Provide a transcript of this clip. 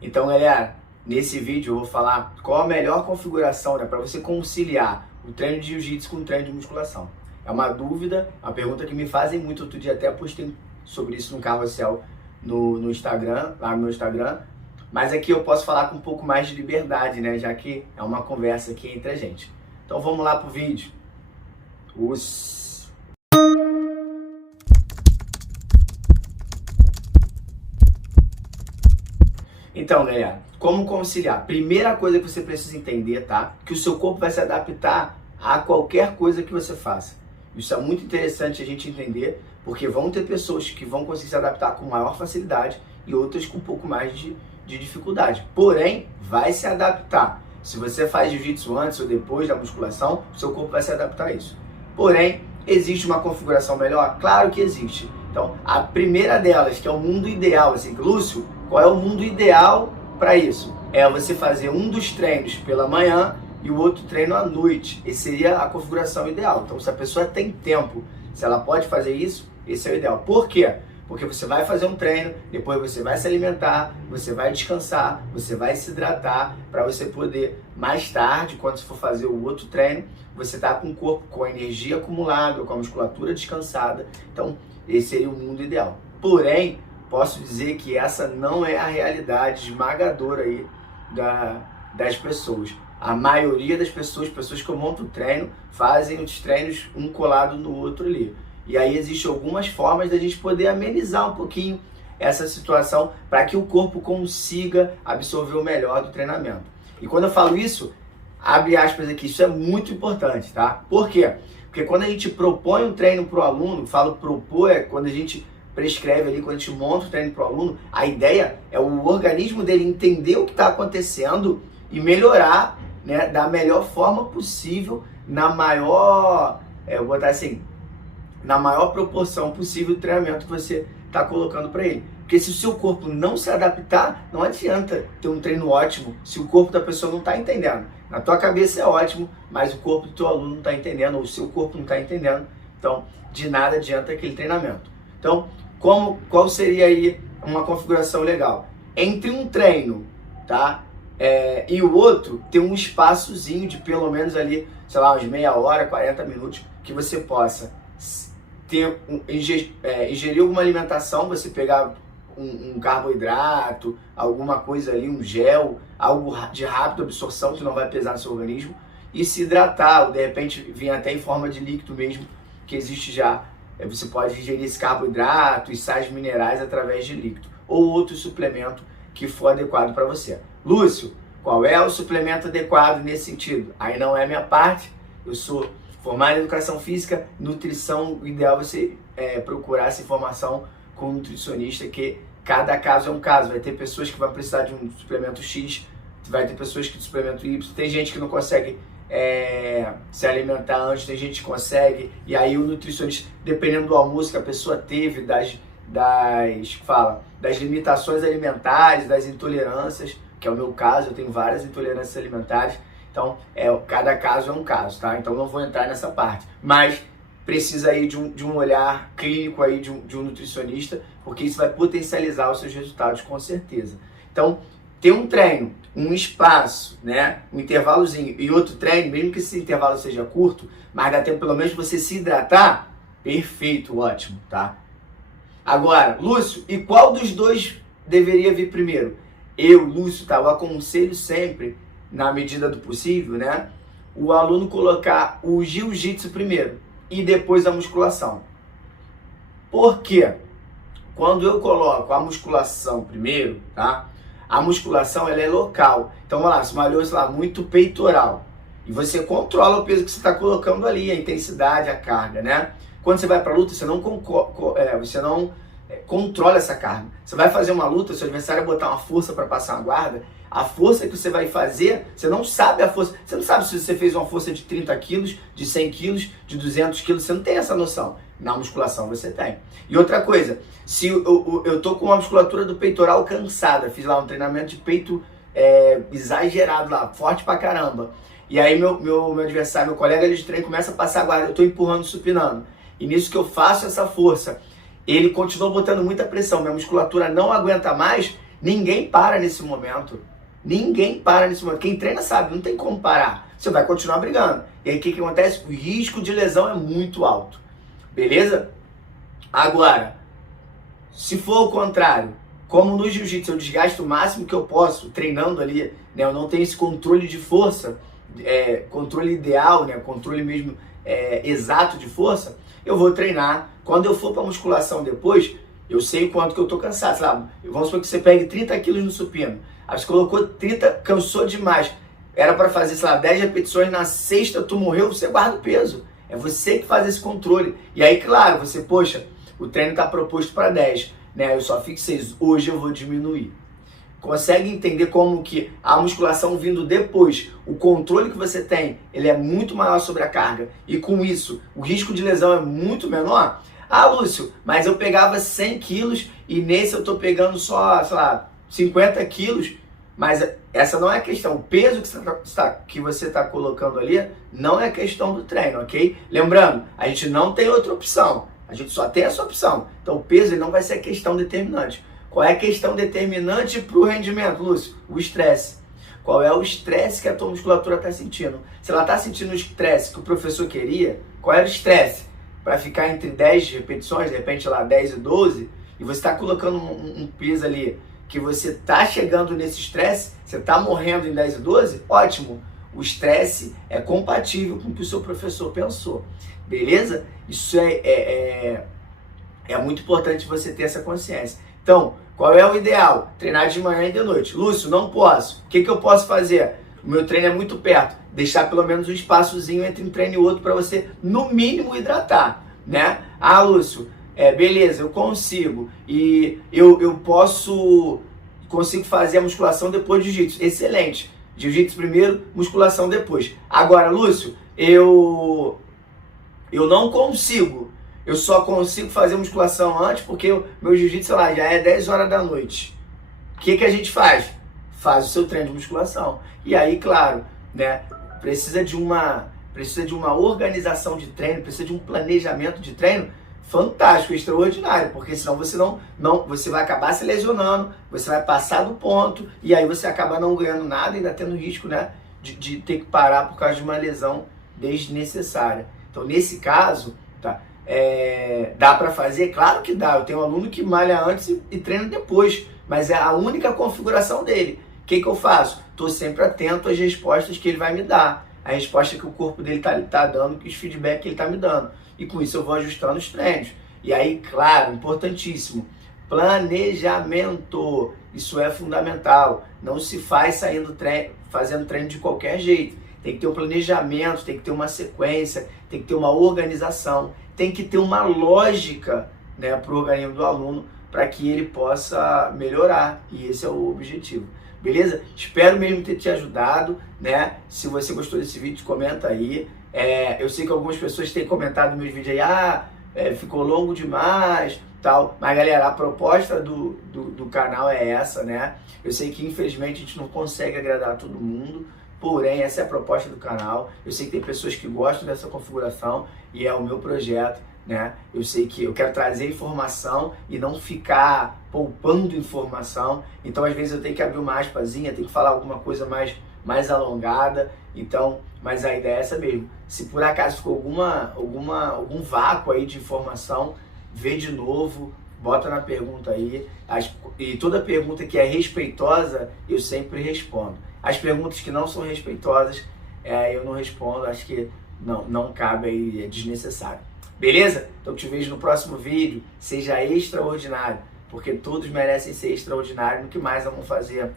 Então, galera, nesse vídeo eu vou falar qual a melhor configuração, para você conciliar o treino de jiu-jitsu com o treino de musculação. É uma dúvida, uma pergunta que me fazem muito. Outro dia até postei sobre isso no carrossel no Instagram, lá no meu Instagram. Mas aqui eu posso falar com um pouco mais de liberdade, né? Já que é uma conversa aqui entre a gente. Então vamos lá pro vídeo. Então, galera, como conciliar? Primeira coisa que você precisa entender, tá? Que o seu corpo vai se adaptar a qualquer coisa que você faça. Isso é muito interessante a gente entender, porque vão ter pessoas que vão conseguir se adaptar com maior facilidade e outras com um pouco mais de dificuldade. Porém, vai se adaptar. Se você faz jiu-jitsu antes ou depois da musculação, o seu corpo vai se adaptar a isso. Porém, existe uma configuração melhor? Claro que existe. Então, a primeira delas, que é o mundo ideal, assim, Lúcio, qual é o mundo ideal para isso? É você fazer um dos treinos pela manhã e o outro treino à noite. Essa seria a configuração ideal. Então, se a pessoa tem tempo, se ela pode fazer isso, esse é o ideal. Por quê? Porque você vai fazer um treino, depois você vai se alimentar, você vai descansar, você vai se hidratar para você poder, mais tarde, quando você for fazer o outro treino, você tá com o corpo com a energia acumulada, com a musculatura descansada. Então, esse seria o mundo ideal. Porém, posso dizer que essa não é a realidade esmagadora aí das pessoas. A maioria das pessoas que eu monto o treino, fazem os treinos um colado no outro ali. E aí existem algumas formas da gente poder amenizar um pouquinho essa situação para que o corpo consiga absorver o melhor do treinamento. E quando eu falo isso, abre aspas aqui, isso é muito importante, tá? Por quê? Porque quando a gente propõe um treino para o aluno, falo propor, é quando a gente prescreve ali, quando a gente monta o treino para o aluno, a ideia é o organismo dele entender o que está acontecendo e melhorar, né, da melhor forma possível, na maior, vou botar assim, na maior proporção possível do treinamento que você está colocando para ele. Porque se o seu corpo não se adaptar, não adianta ter um treino ótimo se o corpo da pessoa não está entendendo. Na tua cabeça é ótimo, mas o corpo do teu aluno não está entendendo, ou o seu corpo não está entendendo. Então, de nada adianta aquele treinamento. Então, qual seria aí uma configuração legal? Entre um treino, tá? E o outro, ter um espaçozinho de pelo menos ali, sei lá, uns meia hora, 40 minutos, que você possa ingerir alguma alimentação, você pegar um carboidrato, alguma coisa ali, um gel, algo de rápida absorção que não vai pesar no seu organismo, e se hidratar, ou de repente vir até em forma de líquido mesmo, que existe já. Você pode ingerir esse carboidrato e sais minerais através de líquido, ou outro suplemento que for adequado para você. Lúcio, qual é o suplemento adequado nesse sentido? Aí não é minha parte, eu sou formado em educação física, nutrição. O ideal é você procurar essa informação com um nutricionista, que cada caso é um caso. Vai ter pessoas que vão precisar de um suplemento X, vai ter pessoas que de suplemento Y, tem gente que não consegue se alimentar antes, tem gente que consegue, e aí o nutricionista, dependendo do almoço que a pessoa teve, das limitações alimentares, das intolerâncias, que é o meu caso, eu tenho várias intolerâncias alimentares. Então, cada caso é um caso, tá? Então não vou entrar nessa parte. Mas precisa aí de um olhar clínico aí de um nutricionista, porque isso vai potencializar os seus resultados com certeza. Então, ter um treino, um espaço, né? Um intervalozinho e outro treino, mesmo que esse intervalo seja curto, mas dá tempo pelo menos de você se hidratar, perfeito, ótimo, tá? Agora, Lúcio, e qual dos dois deveria vir primeiro? Lúcio, tá? Eu aconselho sempre, na medida do possível, né, o aluno colocar o jiu-jitsu primeiro e depois a musculação. Por quê? Quando eu coloco a musculação primeiro, tá? A musculação, ela é local. Então, vamos lá, você malhou, sei lá, muito peitoral, e você controla o peso que você está colocando ali, a intensidade, a carga, né? Quando você vai para a luta, você não controla essa carga. Você vai fazer uma luta, seu adversário vai botar uma força para passar uma guarda, a força que você vai fazer, você não sabe a força. Você não sabe se você fez uma força de 30 quilos, de 100 quilos, de 200 quilos, você não tem essa noção. Na musculação você tem. E outra coisa, se eu tô com a musculatura do peitoral cansada, fiz lá um treinamento de peito exagerado lá, forte pra caramba, e aí meu adversário, meu colega de treino começa a passar a guarda, eu tô empurrando, supinando, e nisso que eu faço essa força, ele continua botando muita pressão, minha musculatura não aguenta mais, Ninguém para nesse momento. Ninguém para nesse momento. Quem treina sabe, não tem como parar. Você vai continuar brigando. E aí o que acontece? O risco de lesão é muito alto. Beleza? Agora, se for o contrário, como no jiu-jitsu eu desgasto o máximo que eu posso, treinando ali, né, eu não tenho esse controle de força, controle ideal, né, controle mesmo exato de força, eu vou treinar. Quando eu for para musculação depois, eu sei o quanto que eu tô cansado, sabe? Vamos supor que você pegue 30 quilos no supino, aí você colocou 30, cansou demais, era para fazer, sei lá, 10 repetições, na sexta tu morreu, você guarda o peso. É você que faz esse controle. E aí, claro, você, poxa, o treino está proposto para 10, né? Eu só fico 6, hoje eu vou diminuir. Consegue entender como que a musculação vindo depois, o controle que você tem, ele é muito maior sobre a carga. E com isso, o risco de lesão é muito menor? Ah, Lúcio, mas eu pegava 100 quilos e nesse eu tô pegando só, sei lá, 50 quilos. Mas essa não é a questão. O peso que você está colocando ali não é questão do treino, ok? Lembrando, a gente não tem outra opção. A gente só tem essa opção. Então o peso ele não vai ser a questão determinante. Qual é a questão determinante para o rendimento, Lúcio? O estresse. Qual é o estresse que a tua musculatura está sentindo? Se ela está sentindo o estresse que o professor queria, qual era o estresse? Para ficar entre 10 repetições, de repente lá 10 e 12, e você está colocando um peso ali que você está chegando nesse estresse, você está morrendo em 10 e 12, ótimo. O estresse é compatível com o que o seu professor pensou, beleza? Isso é muito importante você ter essa consciência. Então, qual é o ideal? Treinar de manhã e de noite. Lúcio, não posso. O que eu posso fazer? O meu treino é muito perto. Deixar pelo menos um espaçozinho entre um treino e outro para você, no mínimo, hidratar, né? Ah, Lúcio, beleza, eu consigo. E eu consigo fazer a musculação depois do jiu-jitsu. Excelente. Jiu-jitsu primeiro, musculação depois. Agora, Lúcio, eu não consigo. Eu só consigo fazer musculação antes porque o meu jiu-jitsu, sei lá, já é 10 horas da noite. O que a gente faz? Faz o seu treino de musculação. E aí, claro, né, precisa de uma organização de treino, precisa de um planejamento de treino fantástico, extraordinário, porque senão você vai acabar se lesionando, você vai passar do ponto e aí você acaba não ganhando nada, ainda tendo risco, né, de ter que parar por causa de uma lesão desnecessária. Então, nesse caso, tá, dá para fazer? Claro que dá. Eu tenho um aluno que malha antes e treina depois, mas é a única configuração dele. O que eu faço? Estou sempre atento às respostas que ele vai me dar, a resposta que o corpo dele tá dando, que os feedbacks que ele está me dando. E com isso eu vou ajustando os treinos. E aí, claro, importantíssimo, planejamento. Isso é fundamental. Não se faz fazendo treino de qualquer jeito. Tem que ter um planejamento, tem que ter uma sequência, tem que ter uma organização, tem que ter uma lógica, né, para o organismo do aluno, para que ele possa melhorar. E esse é o objetivo. Beleza? Espero mesmo ter te ajudado, né? Se você gostou desse vídeo, comenta aí. Eu sei que algumas pessoas têm comentado nos meus vídeos aí, ficou longo demais, tal. Mas galera, a proposta do canal é essa, né? Eu sei que infelizmente a gente não consegue agradar todo mundo, porém essa é a proposta do canal. Eu sei que tem pessoas que gostam dessa configuração e é o meu projeto, né? Eu sei que eu quero trazer informação e não ficar poupando informação. Então às vezes eu tenho que abrir uma aspazinha, tenho que falar alguma coisa mais alongada. Então, mas a ideia é essa mesmo. Se por acaso ficou algum vácuo aí de informação, vê de novo, bota na pergunta aí. E toda pergunta que é respeitosa, eu sempre respondo. As perguntas que não são respeitosas, eu não respondo, acho que não cabe aí, é desnecessário. Beleza? Então te vejo no próximo vídeo. Seja extraordinário, porque todos merecem ser extraordinários no que mais vamos fazer.